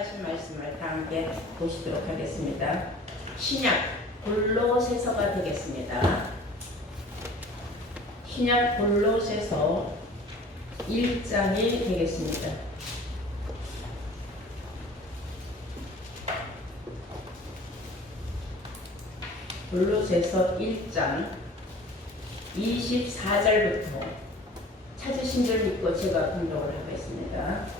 허락하신 말씀을 다 함께 보시도록 하겠습니다. 신약 골로새서가 되겠습니다. 신약 골로새서 1장이 되겠습니다. 골로새서 1장 24절부터 찾으신 줄 믿고 제가 공독을 하겠습니다.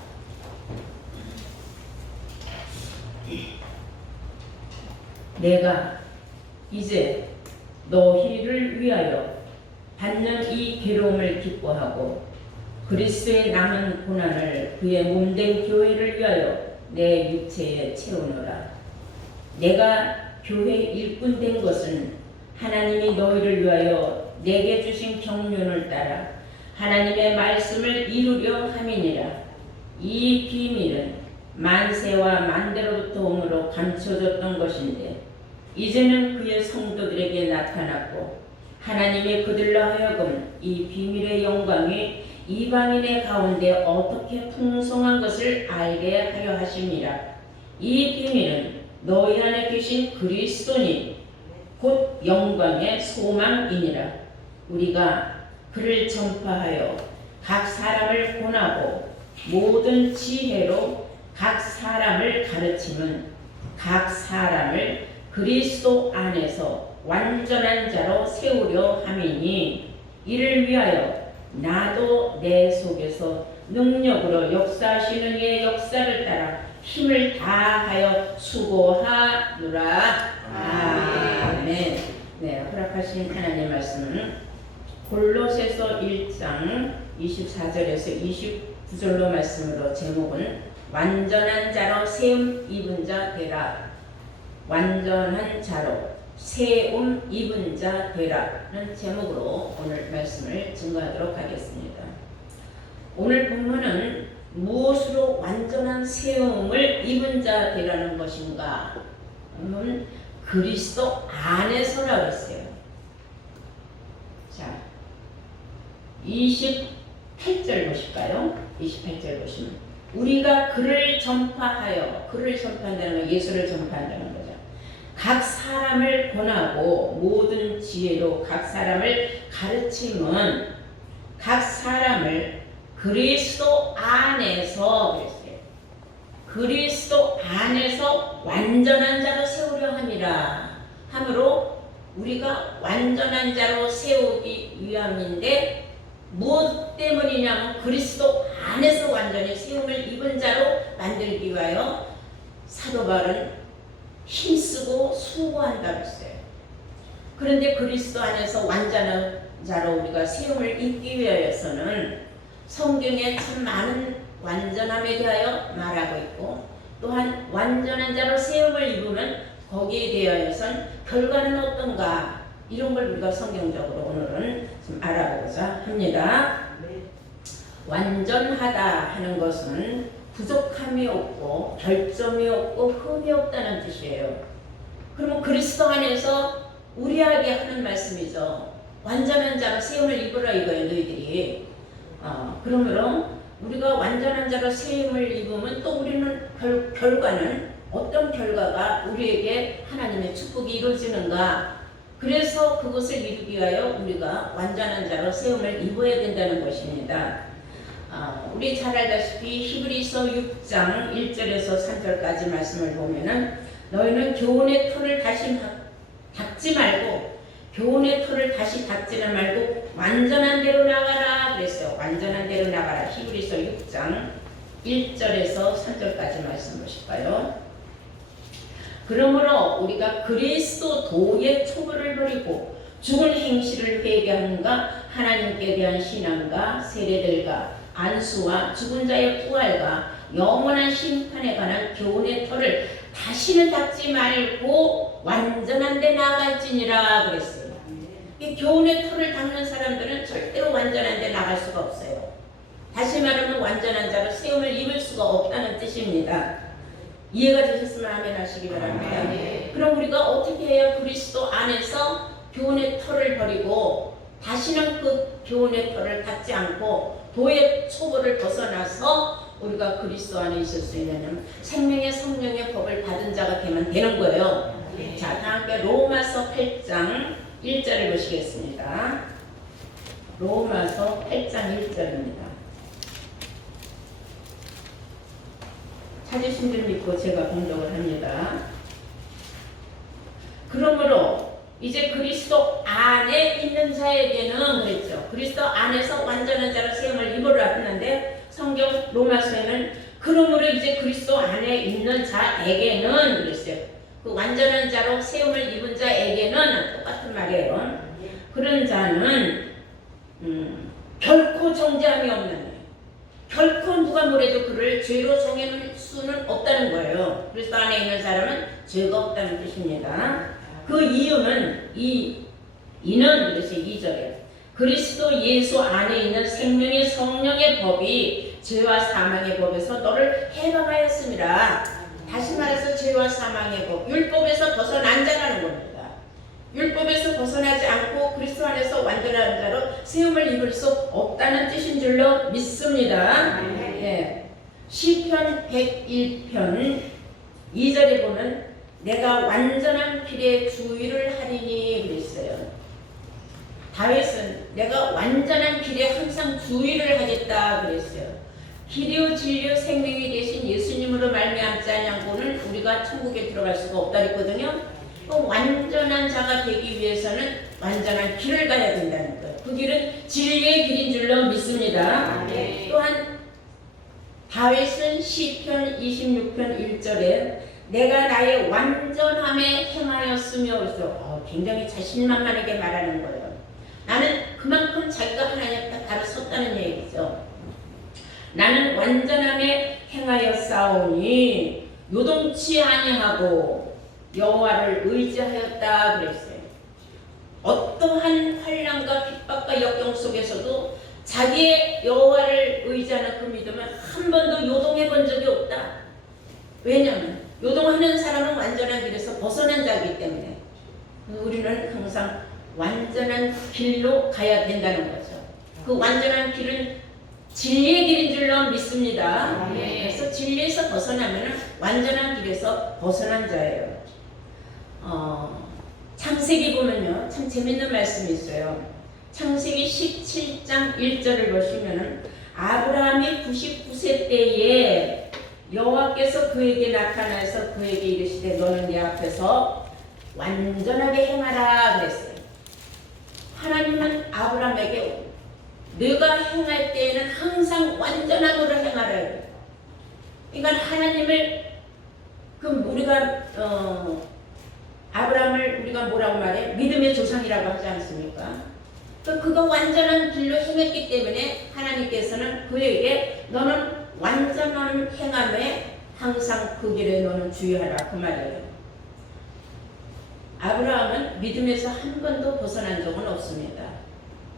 내가 이제 너희를 위하여 받는 이 괴로움을 기뻐하고 그리스도의 남은 고난을 그의 몸된 교회를 위하여 내 육체에 채우노라. 내가 교회 일꾼 된 것은 하나님이 너희를 위하여 내게 주신 경륜을 따라 하나님의 말씀을 이루려 함이니라. 이 비밀은 만세와 만대로부터 오므로 감춰졌던 것인데 이제는 그의 성도들에게 나타났고 하나님의 그들로 하여금 이 비밀의 영광이 이방인의 가운데 어떻게 풍성한 것을 알게 하려 하심이라. 이 비밀은 너희 안에 계신 그리스도니 곧 영광의 소망이니라. 우리가 그를 전파하여 각 사람을 권하고 모든 지혜로 각 사람을 가르치면 각 사람을 그리스도 안에서 완전한 자로 세우려 함이니 이를 위하여 나도 내 속에서 능력으로 역사하시는 이의 역사를 따라 힘을 다하여 수고하노라. 아멘. 네, 허락하신 하나님 말씀은 골로새서 1장 24절에서 29절로 말씀으로 제목은 완전한 자로 세움 입은 자 되라. 완전한 자로 세움 입은 자 되라는 제목으로 오늘 말씀을 증거하도록 하겠습니다. 오늘 본문은 무엇으로 완전한 세움을 입은 자 되라는 것인가? 음, 그리스도 안에서라고 했어요. 자, 28절 보실까요? 28절 보시면 우리가 그를 전파하여 그를 전파한다는 건 예수를 전파한다는 거죠. 각 사람을 권하고 모든 지혜로 각 사람을 가르침은 각 사람을 그리스도 안에서 그랬어요. 그리스도 안에서 완전한 자로 세우려 함이라. 함으로 우리가 완전한 자로 세우기 위함인데 무엇 때문이냐면 그리스도 안에서 완전히 세움을 입은 자로 만들기 위하여 사도 바울은 힘쓰고 수고한다고 했어요. 그런데 그리스도 안에서 완전한 자로 우리가 세움을 입기 위하여서는 성경에 참 많은 완전함에 대하여 말하고 있고 또한 완전한 자로 세움을 입으면 거기에 대하여선 결과는 어떤가 이런 걸 우리가 성경적으로 오늘은 좀 알아보고자 합니다. 완전하다 하는 것은 부족함이 없고 결점이 없고 흠이 없다는 뜻이에요. 그러면 그리스도 안에서 우리에게 하는 말씀이죠. 완전한 자로 세움을 입으라 이거예요, 너희들이. 어, 그러므로 우리가 완전한 자로 세움을 입으면 또 우리는 결, 결과는 어떤 결과가 우리에게 하나님의 축복이 이루어지는가? 그래서 그것을 이루기 위하여 우리가 완전한 자로 세움을 입어야 된다는 것입니다. 아, 우리 잘 알다시피 히브리서 6장 1절에서 3절까지 말씀을 보면은 너희는 교훈의 털을 다시 닦지 말고 교훈의 털을 다시 닦지는 말고 완전한 대로 나가라 그랬어요. 완전한 대로 나가라. 히브리서 6장 1절에서 3절까지 말씀 보실까요? 그러므로 우리가 그리스도 도의 초보를 버리고 죽은 행실을 회개하는가 하나님께 대한 신앙과 세례들과 안수와 죽은 자의 부활과 영원한 심판에 관한 교훈의 털을 다시는 닦지 말고 완전한 데 나갈지니라 그랬어요. 이 교훈의 털을 닦는 사람들은 절대로 완전한 데 나갈 수가 없어요. 다시 말하면 완전한 자로 세움을 입을 수가 없다는 뜻입니다. 이해가 되셨으면 아멘 하시기 바랍니다. 그럼 우리가 어떻게 해야 그리스도 안에서 교훈의 털을 버리고 다시는 그 교훈의 털을 닦지 않고 도의 초보를 벗어나서 우리가 그리스도 안에 있을 수 있는 생명의 하면 되는 거예요. 네. 자, 다 함께 로마서 8장 1절을 보시겠습니다. 로마서 8장 1절입니다. 찾으신 줄 믿고 제가 공독을 합니다. 그러므로 이제 그리스도 안에 있는 자에게는 그랬죠. 그리스도 안에서 완전한 자로 세움을 입으라 했는데 성경 로마서에는 그러므로 이제 그리스도 안에 있는 자에게는 그랬어요. 그 완전한 자로 세움을 입은 자에게는 똑같은 말이에요. 그런 자는 음, 결코 정죄함이 없는 거예요. 결코 누가 뭐래도 그를 죄로 정해놓을 수는 없다는 거예요. 그리스도 안에 있는 사람은 죄가 없다는 뜻입니다. 그 이유는 이 이는 그래서 2절에 그리스도 예수 안에 있는 생명의 성령의 법이 죄와 사망의 법에서 너를 해방하였습니다. 다시 말해서 죄와 사망의 법, 율법에서 벗어난 자라는 겁니다. 율법에서 벗어나지 않고 그리스도 안에서 완전한 자로 세움을 입을 수 없다는 뜻인 줄로 믿습니다. 예. 시편 101편 2절에 보면 내가 완전한 길에 주의를 하리니 그랬어요. 다윗은 내가 완전한 길에 항상 주의를 하겠다 그랬어요. 길이요 진리요 생명이 되신 예수님으로 말미암지 않고는 우리가 천국에 들어갈 수가 없다 그랬거든요. 또 완전한 자가 되기 위해서는 완전한 길을 가야 된다는 거예요. 그 길은 진리의 길인 줄로 믿습니다. 네. 또한 다윗은 시편 26편 1절에 내가 나의 완전함에 행하였으며 그래서 어, 굉장히 자신만만하게 말하는 거예요. 나는 그만큼 자기가 하나님 앞에 섰다는 얘기죠. 나는 완전함에 행하여 싸우니 요동치 아니하고 여호와를 의지하였다 그랬어요. 어떠한 환란과 핍박과 역경 속에서도 자기의 여호와를 의지하는 그 믿음을 한 번도 요동해 본 적이 없다. 왜냐하면 요동하는 사람은 완전한 길에서 벗어난 자이기 때문에 우리는 항상 완전한 길로 가야 된다는 거죠. 그 완전한 길은 진리의 길인 줄로 믿습니다. 네. 그래서 진리에서 벗어나면 완전한 길에서 벗어난 자예요. 어, 창세기 보면요, 참 재밌는 말씀이 있어요. 창세기 17장 1절을 보시면은 아브라함이 99세 때에 여호와께서 그에게 나타나서 그에게 이르시되 너는 내 앞에서 완전하게 행하라 그랬어요. 하나님은 아브라함에게 내가 행할 때에는 항상 완전함으로 행하라. 그러니까 하나님을 그 우리가 어, 아브라함을 우리가 뭐라고 말해? 믿음의 조상이라고 하지 않습니까? 그 그가 완전한 길로 행했기 때문에 하나님께서는 그에게 너는 완전한 행함에 항상 그 길에 너는 주의하라 그 말이에요. 아브라함은 믿음에서 한 번도 벗어난 적은 없습니다.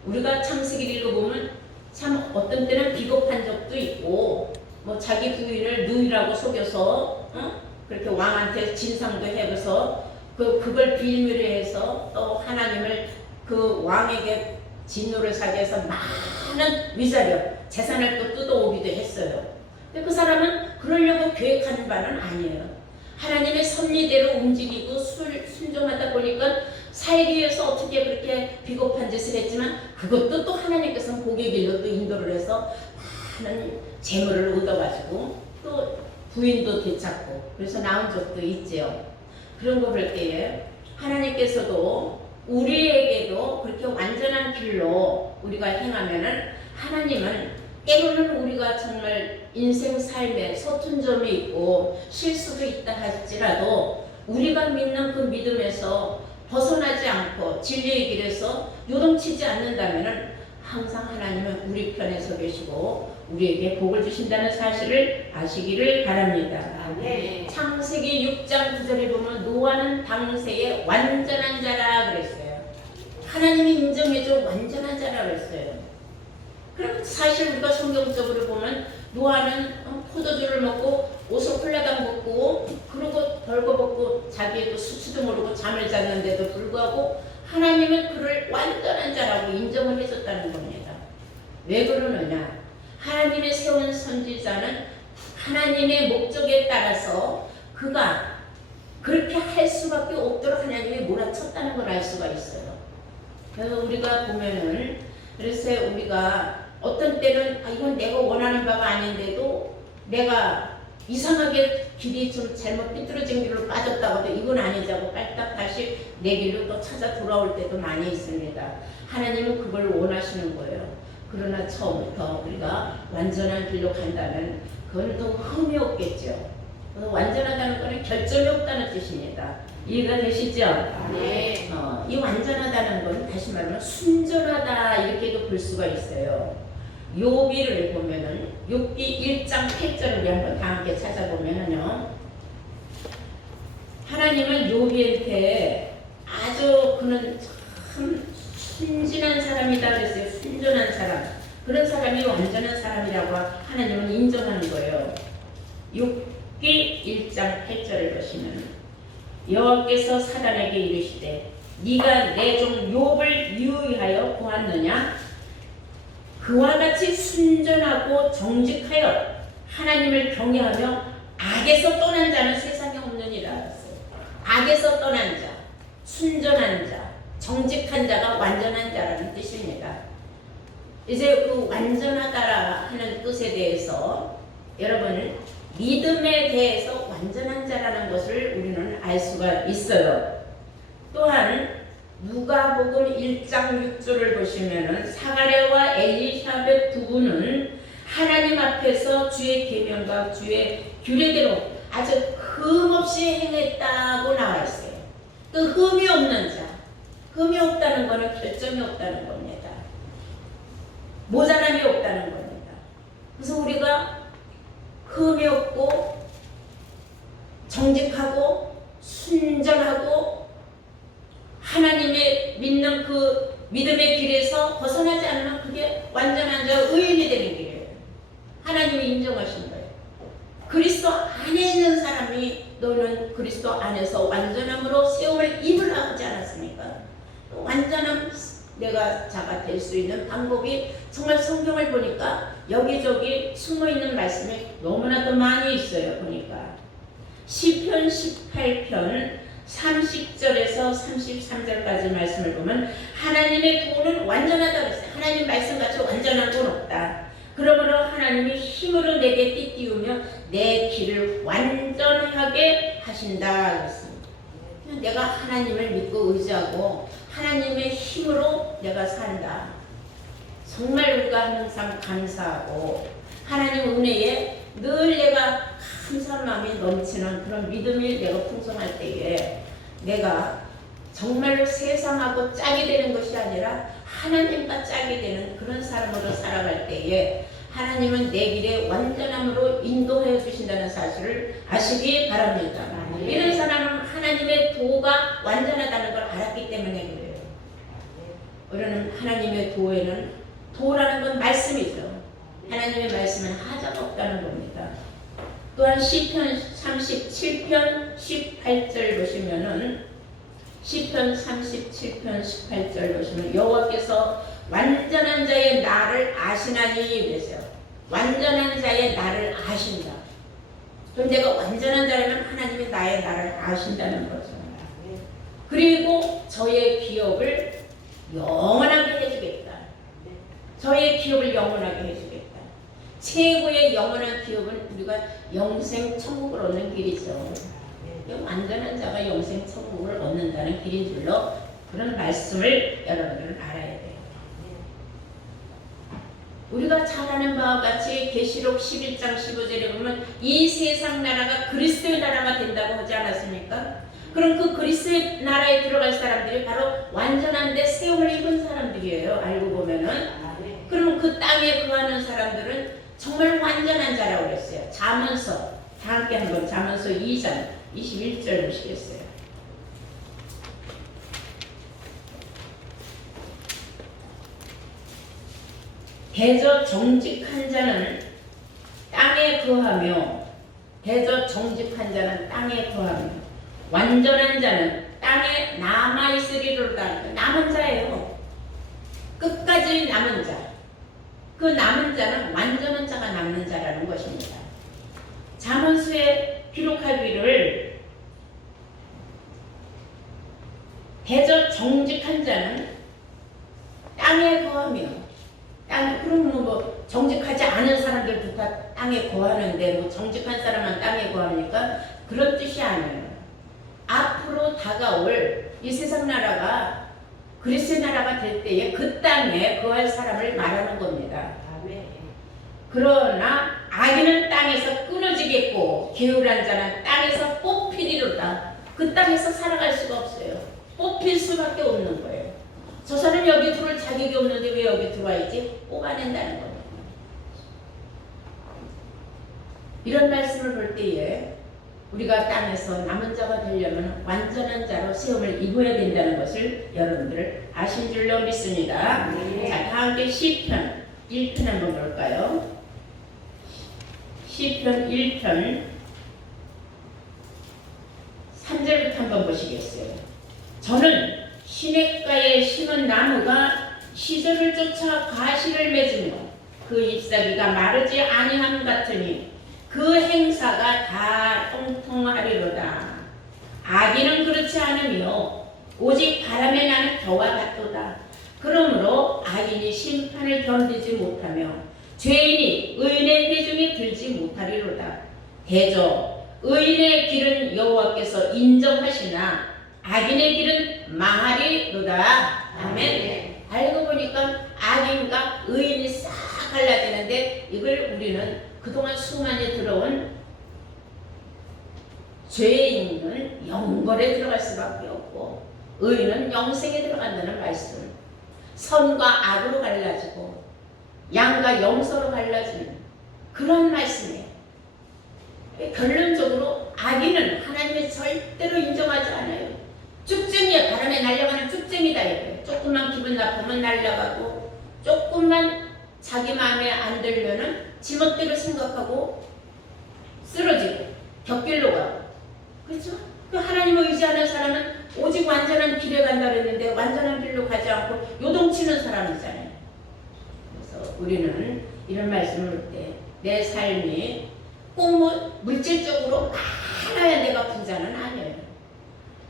우리가 창세기를 읽어보면 참 어떤 때는 비겁한 적도 있고 뭐 자기 부인을 누이라고 속여서 어? 그렇게 왕한테 진상도 해서 그 그걸 빌미로 해서 또 하나님을 그 왕에게 진노를 사게 해서 많은 위자료 재산을 또 뜯어오기도 했어요. 근데 그 사람은 그러려고 계획하는 바는 아니에요. 하나님의 섭리대로 움직이고 술, 순종하다 보니까 살기 위해서 어떻게 그렇게 비겁한 짓을 했지만 그것도 또 하나님께서는 고개 길로 또 인도를 해서 많은 재물을 얻어가지고 또 부인도 되찾고 그래서 나온 적도 있지요. 그런 거 볼 때에 하나님께서도 우리에게도 그렇게 완전한 길로 우리가 행하면은 하나님은 때로는 우리가 정말 인생 삶에 서툰 점이 있고 실수도 있다 할지라도 우리가 믿는 그 믿음에서 벗어나지 않고 진리의 길에서 요동치지 않는다면은 항상 하나님은 우리 편에 서 계시고 우리에게 복을 주신다는 사실을 아시기를 바랍니다. 네. 창세기 6장 9절에 보면 노아는 당세에 완전한 자라 그랬어요. 하나님이 인정해줘 완전한 자라 그랬어요. 그럼 사실 우리가 성경적으로 보면 노아는 어, 포도주를 먹고 옷을 홀라당 벗고 그러고 벌거벗고 자기의 그 수치도 모르고 잠을 잤는데도 불구하고 하나님은 그를 완전한 자라고 인정을 해줬다는 겁니다. 왜 그러느냐? 하나님의 세운 선지자는 하나님의 목적에 따라서 그가 그렇게 할 수밖에 없도록 하나님이 몰아쳤다는 걸 알 수가 있어요. 그래서 우리가 보면은 그래서 우리가 어떤 때는 아, 이건 내가 원하는 바가 아닌데도 내가 이상하게 길이 좀 잘못 삐뚤어진 길로 빠졌다고도 이건 아니자고 빨딱 다시 내 길로 또 찾아 돌아올 때도 많이 있습니다. 하나님은 그걸 원하시는 거예요. 그러나 처음부터 우리가 완전한 길로 간다면 그건 더 흠이 없겠죠. 완전하다는 것은 결점이 없다는 뜻입니다. 이해가 되시죠? 네. 어, 이 완전하다는 건 다시 말하면 순전하다 이렇게도 볼 수가 있어요. 요비를 보면은 욥기 1장 8절을 우리 한번 다 함께 찾아보면은요. 하나님은 요비한테 아주 그는 참 순진한 사람이다 그랬어요. 순전한 사람. 그런 사람이 완전한 사람이라고 하나님은 인정하는 거예요. 욥기 1장 8절을 보시면 여호와께서 사단에게 이르시되 네가 내 종 욥을 유의하여 보았느냐 그와 같이 순전하고 정직하여 하나님을 경외하며 악에서 떠난 자는 세상에 없느니라. 악에서 떠난 자, 순전한 자, 정직한 자가 완전한 자라는 뜻입니다. 이제 그 완전하다라 하는 뜻에 대해서 여러분 믿음에 대해서 완전한 자라는 것을 우리는 알 수가 있어요. 또한 누가복음 1장 6절을 보시면은 사가랴와 엘리사벳 두 분은 하나님 앞에서 주의 계명과 주의 규례대로 아주 흠없이 행했다고 나와 있어요. 그 흠이 없는 자, 흠이 없다는 것은 결점이 없다는 겁니다. 모자람이 없다는 겁니다. 그래서 우리가 흠이 없고 정직하고 순전하고 믿는 그 믿음의 길에서 벗어나지 않으면 그게 완전한 자 의인이 되는 길이에요. 하나님이 인정하신 거예요. 그리스도 안에 있는 사람이 너는 그리스도 안에서 완전함으로 세움을 입을 하지 않았습니까? 완전한 내가 자가 될 수 있는 방법이 정말 성경을 보니까 여기저기 숨어 있는 말씀이 너무나도 많이 있어요. 보니까 시편 18편 30절에서 33절까지 말씀을 보면 하나님의 도는 완전하다 그랬어요. 하나님 말씀같이 완전한 건 없다. 그러므로 하나님이 힘으로 내게 띠띠우며 내 길을 완전하게 하신다 그랬습니다. 내가 하나님을 믿고 의지하고 하나님의 힘으로 내가 산다. 정말 우리가 항상 감사하고 하나님 은혜에 늘 내가 마음이 넘치는 그런 믿음이 내가 풍성할 때에 내가 정말로 세상하고 짝이 되는 것이 아니라 하나님과 짝이 되는 그런 사람으로 살아갈 때에 하나님은 내 길에 완전함으로 인도해 주신다는 사실을 아시기 바랍니다. 네. 이런 사람은 하나님의 도가 완전하다는 걸 알았기 때문에 그래요. 우리는 하나님의 도에는 도라는 건 말씀이죠. 하나님의 말씀은 하자가 없다는 겁니다. 또한 시편 37편 18절 보시면은 시편 37편 18절 보시면 여호와께서 완전한 자의 나를 아시나니 그랬어요. 완전한 자의 나를 아신다. 그럼 내가 완전한 자라면 하나님이 나의 나를 아신다는 거죠. 그리고 저의 기업을 영원하게 해주겠다. 저의 기업을 영원하게 해주겠다. 최고의 영원한 기업은 우리가 영생 천국을 얻는 길이죠. 완전한 자가 영생 천국을 얻는다는 길인 줄로 그런 말씀을 여러분들은 알아야 돼요. 우리가 잘 아는 바와 같이 계시록 11장 15절에 보면 이 세상 나라가 그리스도의 나라가 된다고 하지 않았습니까? 그럼 그 그리스도의 나라에 들어갈 사람들이 바로 완전한데 세움을 입은 사람들이에요. 알고 보면은 그러면 그 땅에 거하는 사람들은 정말 완전한 자라고 그랬어요. 자문서 다 함께 한번 자문서 2장 21절 보시겠어요. 대저 정직한 자는 땅에 거하며 대저 정직한 자는 땅에 거하며 완전한 자는 땅에 남아 있으리로다. 남은 자예요. 끝까지 남은 자. 그 남은 자는 완전한 자가 남는 자라는 것입니다. 자문수에 기록하기를 대저 정직한 자는 땅에 거하며 땅 그러면 뭐, 뭐 정직하지 않은 사람들부터 땅에 거하는데 뭐 정직한 사람만 땅에 거하니까 그런 뜻이 아니에요. 앞으로 다가올 이 세상 나라가 그리스의 나라가 될 때에 그 땅에 거할 사람을 말하는 겁니다. 그러나 악인은 땅에서 끊어지겠고 게으란 자는 땅에서 뽑히리로다. 그 땅에서 살아갈 수가 없어요. 뽑힐 수밖에 없는 거예요. 저 사람 여기 들어올 자격이 없는데 왜 여기 들어와 있지? 뽑아낸다는 겁니다. 이런 말씀을 볼 때에 우리가 땅에서 남은 자가 되려면 완전한 자로 세움을 입어야 된다는 것을 여러분들 아신 줄로 믿습니다. 네. 자, 다 함께 시편 1편 한번 볼까요? 시편 1편 3절부터 한번 보시겠어요. 저는 시냇가에 심은 나무가 시절을 쫓아 가시를 맺으며 그 잎사귀가 마르지 아니함 같으니 그 행사가 다 통통하리로다. 악인은 그렇지 않으며 오직 바람에 나는 겨와 같도다. 그러므로 악인이 심판을 견디지 못하며 죄인이 의인의 회중에 들지 못하리로다. 대저 의인의 길은 여호와께서 인정하시나 악인의 길은 망하리로다. 아멘. 알고 보니까 악인과 의인이 싹 갈라지는데 이걸 우리는 그동안 수많이 들어온 죄인은 영벌에 들어갈 수밖에 없고 의인은 영생에 들어간다는 말씀. 선과 악으로 갈라지고 양과 영서로 갈라지는 그런 말씀이에요. 결론적으로 악인은 하나님의 절대로 인정하지 않아요. 쭉쟁이야 바람에 날아가는 쭉쟁이다 이거예요. 조금만 기분 나쁘면 날아가고 조금만 자기 마음에 안 들면은 지멋대로 생각하고 쓰러지고 격길로 가고 그렇죠? 그 하나님을 의지하는 사람은 오직 완전한 길에 간다 그랬는데 완전한 길로 가지 않고 요동치는 사람이잖아요. 그래서 우리는 이런 말씀을 할 때 내 삶이 꼭 뭐 물질적으로 많아야 내가 부자는 아니에요.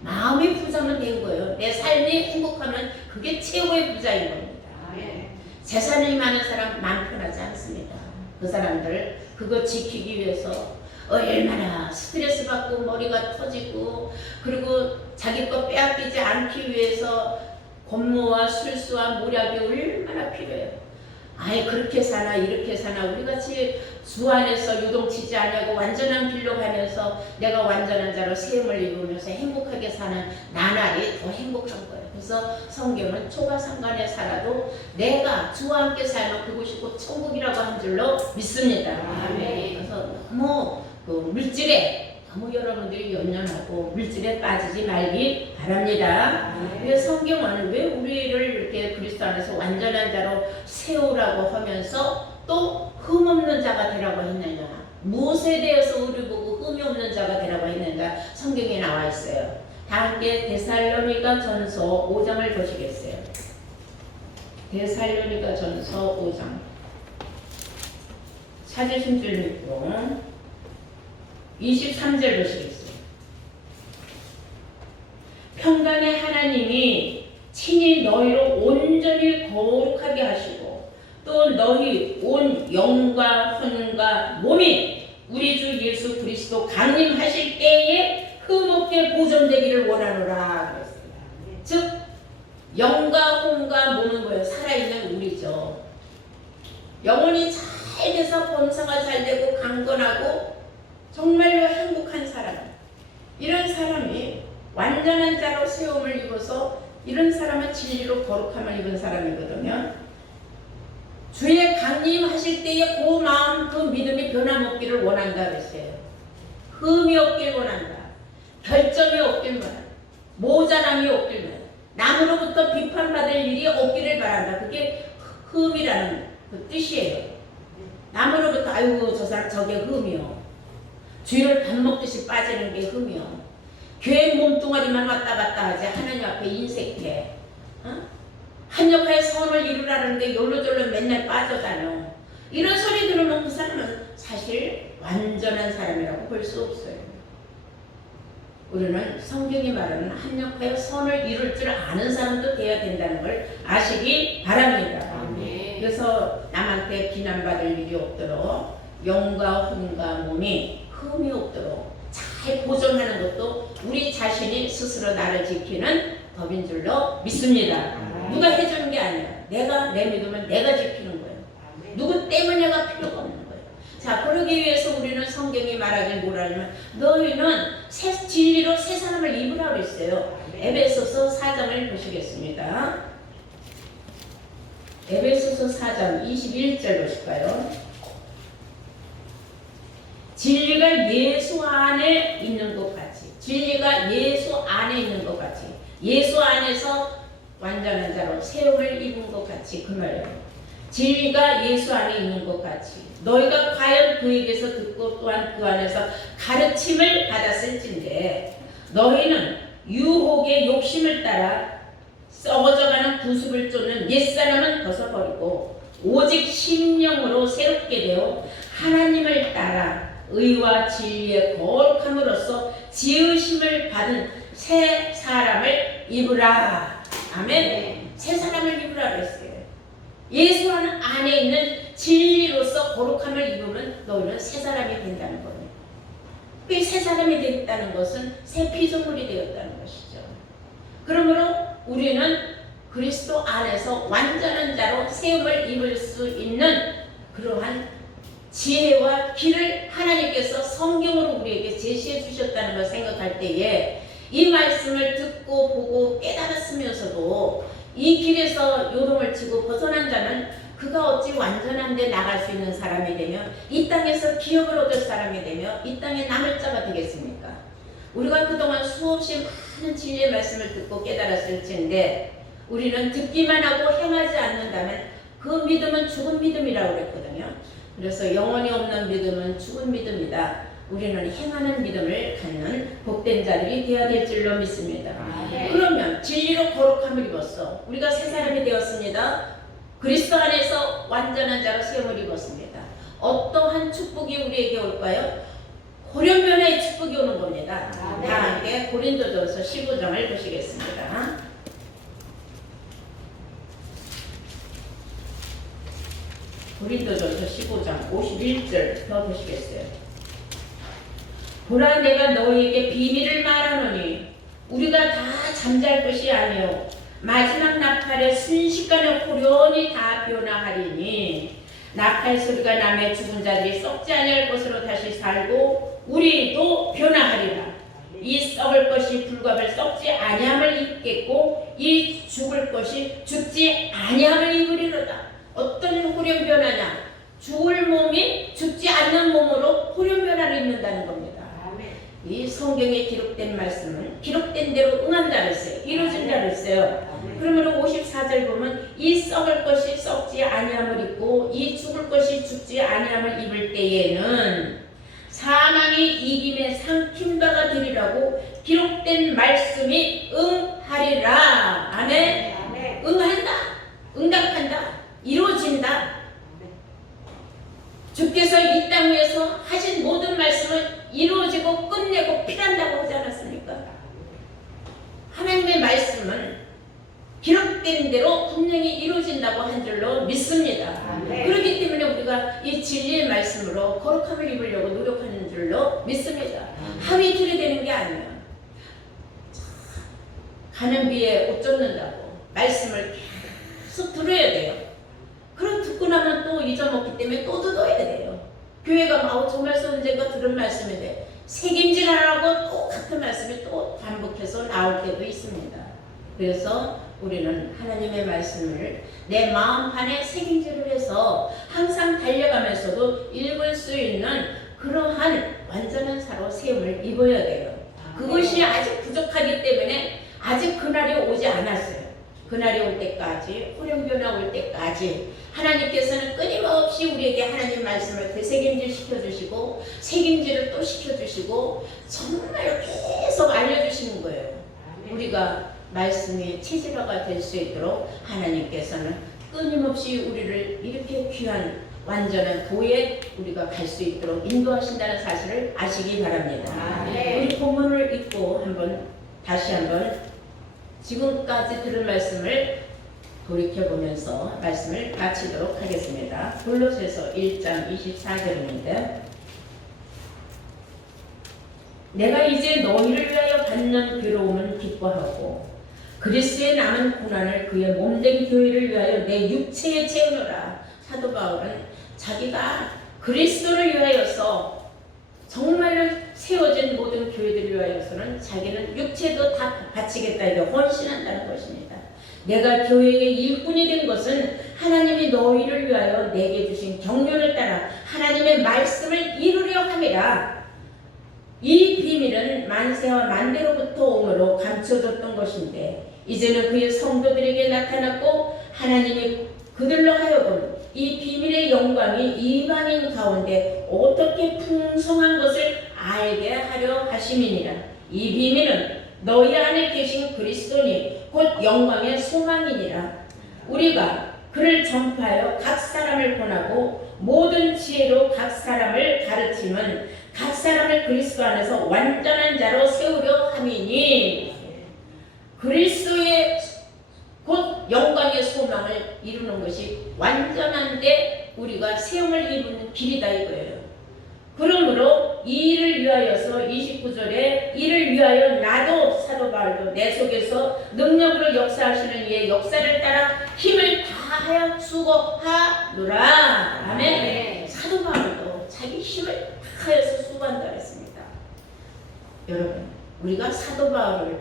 마음이 부자면 된 거예요. 내 삶이 행복하면 그게 최고의 부자인 겁니다. 아멘. 재산이 많은 사람 마음 편하지 않습니다. 그 사람들 그거 지키기 위해서 얼마나 스트레스 받고 머리가 터지고 그리고 자기 거 빼앗기지 않기 위해서 권모와 술수와 모략이 얼마나 필요해요. 아예 그렇게 사나 이렇게 사나 우리 같이 주 안에서 요동치지 않냐고 완전한 길로 가면서 내가 완전한 자로 세움을 입으면서 행복하게 사는 나날이 더 행복한 거예요. 그래서 성경은 초가상간에 살아도 내가 주와 함께 살면 그곳이 곧 천국이라고 한 줄로 믿습니다. 아멘. 그래서 너무 그 물질에 너무 여러분들이 연연하고 물질에 빠지지 말기 바랍니다. 그래서 성경은 왜 우리를 이렇게 그리스도 안에서 완전한 자로 세우라고 하면서 또 흠 없는 자가 되라고 했느냐? 무엇에 대해서 우리 보고 흠이 없는 자가 되라고 했는가? 성경에 나와 있어요. 다 함께 데살로니가 전서 5장을 보시겠어요? 데살로니가 전서 5장. 찾으신 줄 믿고 23절 보시겠어요? 평강의 하나님이 친히 너희로 온전히 거룩하게 하시고 또 너희 온 영과 혼과 몸이 우리 주 예수 그리스도 강림하실 때에 흠없게 보존되기를 원하노라 그랬습니다. 즉 영과 혼과 몸은 뭐예요? 살아있는 우리죠. 영혼이 잘 돼서 범사가 잘 되고 강건하고 정말로 행복한 사람. 이런 사람이 완전한 자로 세움을 입어서 이런 사람은 진리로 거룩함을 입은 사람이거든요. 주의 강림하실 때에 그 마음, 그 믿음이 변함없기를 원한다 그랬어요. 흠이 없길 원한다. 결점이 없길 원한다. 모자람이 없길 원한다. 남으로부터 비판받을 일이 없기를 바란다. 그게 흠이라는 그 뜻이에요. 남으로부터 아이고 저 사람 저게 흠이요. 쥐를 밥 먹듯이 빠지는 게 흠이요. 교회 몸뚱아리만 왔다 갔다 하지 하나님 앞에 인색해. 어? 한역하에 선을 이루라는데 열로절로 맨날 빠져다녀. 이런 소리 들으면 그 사람은 사실 완전한 사람이라고 볼 수 없어요. 우리는 성경이 말하는 합력하여 선을 이룰 줄 아는 사람도 돼야 된다는 걸 아시기 바랍니다. 그래서 남한테 비난받을 일이 없도록 영과 혼과 몸이 흠이 없도록 잘 보존하는 것도 우리 자신이 스스로 나를 지키는 법인 줄로 믿습니다. 누가 해주는 게 아니야. 내가 내 믿음은 내가 지키는 거예요. 누구 때문에가 필요가 없는 거예요. 자, 그러기 위해서 우리는 성경이 말하길 뭐라냐면 너희는 새 진리로 새 사람을 입으라 그랬어요. 에베소서 4장을 보시겠습니다. 에베소서 4장 21절 보실까요? 진리가 예수 안에 있는 것 같이 진리가 예수 안에 있는 것 같이 예수 안에서 완전한 자로 세움을 입은 것 같이 그 말이에요. 진리가 예수 안에 있는 것 같이 너희가 과연 그에게서 듣고 또한 그 안에서 가르침을 받았을진데 너희는 유혹의 욕심을 따라 썩어져가는 구습을 쫓는 옛사람은 벗어버리고 오직 심령으로 새롭게 되어 하나님을 따라 의와 진리의 거룩함으로써 지으심을 받은 새 사람을 입으라. 아멘. 새 사람을 입으라 그랬어요. 예수 안에 있는 진리로서 거룩함을 입으면 너희는 새 사람이 된다는 거예요. 그새 사람이 됐다는 것은 새 피조물이 되었다는 것이죠. 그러므로 우리는 그리스도 안에서 완전한 자로 세움을 입을 수 있는 그러한 지혜와 길을 하나님께서 성경으로 우리에게 제시해 주셨다는 걸 생각할 때에 이 말씀을 듣고 보고 깨달았으면서도 이 길에서 요동을 치고 벗어난 자는 그가 어찌 완전한 데 나갈 수 있는 사람이 되며 이 땅에서 기업을 얻을 사람이 되며 이 땅에 남을 자가 되겠습니까? 우리가 그동안 수없이 많은 진리의 말씀을 듣고 깨달았을텐데 우리는 듣기만 하고 행하지 않는다면 그 믿음은 죽은 믿음이라고 그랬거든요. 그래서 영원히 없는 믿음은 죽은 믿음이다. 우리는 행하는 믿음을 갖는 복된 자들이 되어야 될 줄로 믿습니다. 아멘. 그러면 진리로 거룩함을 입었어. 우리가 새 사람이 되었습니다. 그리스도 안에서 완전한 자로 세움을 입었습니다. 어떠한 축복이 우리에게 올까요? 고련변의 축복이 오는 겁니다. 아멘. 다 함께 고린도전서 15장을 보시겠습니다. 고린도전서 15장 51절 더 보시겠어요? 보라 내가 너희에게 비밀을 말하노니 우리가 다 잠잘 것이 아니요 마지막 나팔에 순식간에 호련히 다 변화하리니 나팔 소리가 남의 죽은 자들이 썩지 아니할 것으로 다시 살고 우리도 변화하리라. 이 썩을 것이 불갑을 썩지 아니함을 입겠고 이 죽을 것이 죽지 아니함을 입으리로다 어떤 후련 변화냐 죽을 몸이 죽지 않는 몸으로 후련 변화를 입는다는 겁니다. 이 성경에 기록된 말씀은 기록된 대로 응한다 그랬어요. 이루어진다 그랬어요. 그러므로 54절 보면 이 썩을 것이 썩지 아니함을 입고 이 죽을 것이 죽지 아니함을 입을 때에는 사망이 이김에 삼킨 바가 되리라고 기록된 말씀이 응하리라. 아멘. 응한다. 응답한다. 이루어진다. 주께서 이 땅 위에서 하신 모든 말씀은 이루어지고 끝내고 필한다고 하지 않았습니까? 하나님의 말씀은 기록된 대로 분명히 이루어진다고 한 줄로 믿습니다. 아멘. 그렇기 때문에 우리가 이 진리의 말씀으로 거룩함을 입으려고 노력하는 줄로 믿습니다. 하위 줄이 되는 게 아니에요. 가는 비에 옷 젖는다고 말씀을 계속 들어야 돼요. 그럼 듣고 나면 또 잊어먹기 때문에 또 듣어야 돼요. 교회가 막저 말씀 언젠가 들은 말씀인데 책임질 하라고 또 같은 말씀이 또 반복해서 나올 때도 있습니다. 그래서 우리는 하나님의 말씀을 내 마음판에 책임질을 해서 항상 달려가면서도 읽을 수 있는 그러한 완전한 사로 세움을 입어야 돼요. 그것이 아직 부족하기 때문에 아직 그날이 오지 않았어요. 그날이 올 때까지, 후렴변화 올 때까지 하나님께서는 끊임없이 우리에게 하나님 말씀을 되새김질 시켜주시고 책임질을 또 시켜주시고 정말 계속 알려주시는 거예요. 우리가 말씀이 체질화가 될 수 있도록 하나님께서는 끊임없이 우리를 이렇게 귀한 완전한 도에 우리가 갈 수 있도록 인도하신다는 사실을 아시기 바랍니다. 아멘. 우리 본문을 읽고 한번 다시 한번 지금까지 들은 말씀을 돌이켜 보면서 말씀을 마치도록 하겠습니다. 골로새서 1장 24절입니다. 내가 이제 너희를 위하여 받는 괴로움은 기뻐하고 그리스의 남은 고난을 그의 몸된 교회를 위하여 내 육체에 채우노라. 사도 바울은 자기가 그리스도를 위하여서 정말로 세워진 모든 교회들을 위하여서는 자기는 육체도 다 바치겠다 이게 헌신한다는 것입니다. 내가 교회의 일꾼이 된 것은 하나님이 너희를 위하여 내게 주신 경륜을 따라 하나님의 말씀을 이루려 함이라. 이 비밀은 만세와 만대로부터 오므로 감춰졌던 것인데 이제는 그의 성도들에게 나타났고 하나님이 그들로 하여금 이 비밀의 영광이 이방인 가운데 어떻게 풍성한 것을 알게 하려 하심이니라. 이 비밀은 너희 안에 계신 그리스도니 곧 영광의 소망이니라. 우리가 그를 전파하여 각 사람을 권하고 모든 지혜로 각 사람을 가르침은 각 사람을 그리스도 안에서 완전한 자로 세우려 함이니 그리스도의 곧 영광의 소망을 이루는 것이 완전한데 우리가 세움을 이루는 길이다 이거예요. 그러므로 이 일을 위하여서 29절에 이를 위하여 나도 사도 바울도 내 속에서 능력으로 역사하시는 이의 역사를 따라 힘을 다하여 수고하노라. 아멘. 사도 바울도 자기 힘을 다하여서 수고한다 했습니다. 여러분, 우리가 사도 바울을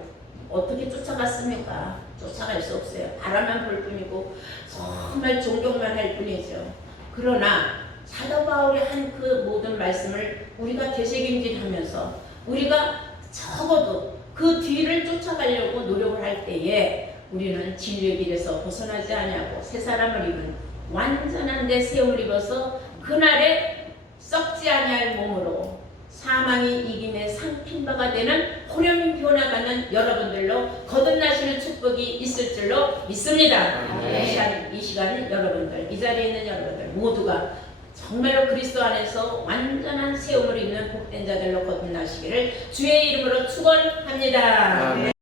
어떻게 쫓아갔습니까? 쫓아갈 수 없어요. 바라만 볼 뿐이고 정말 존경만 할 뿐이죠. 그러나 사도 바울이 한 그 모든 말씀을 우리가 되새김질하면서 우리가 적어도 그 뒤를 쫓아가려고 노력을 할 때에 우리는 진리의 길에서 벗어나지 아니하고 새 사람을 입은 완전한 내 새움을 입어서 그날에 썩지 아니할 몸으로 사망이 이김에 상핀 바가 되는 호련히 변화가는 여러분들로 거듭나시는 축복이 있을 줄로 믿습니다. 아멘. 이 시간, 이 시간은 여러분들, 이 자리에 있는 여러분들 모두가 정말로 그리스도 안에서 완전한 세움을 입는 복된 자들로 거듭나시기를 주의 이름으로 축원합니다.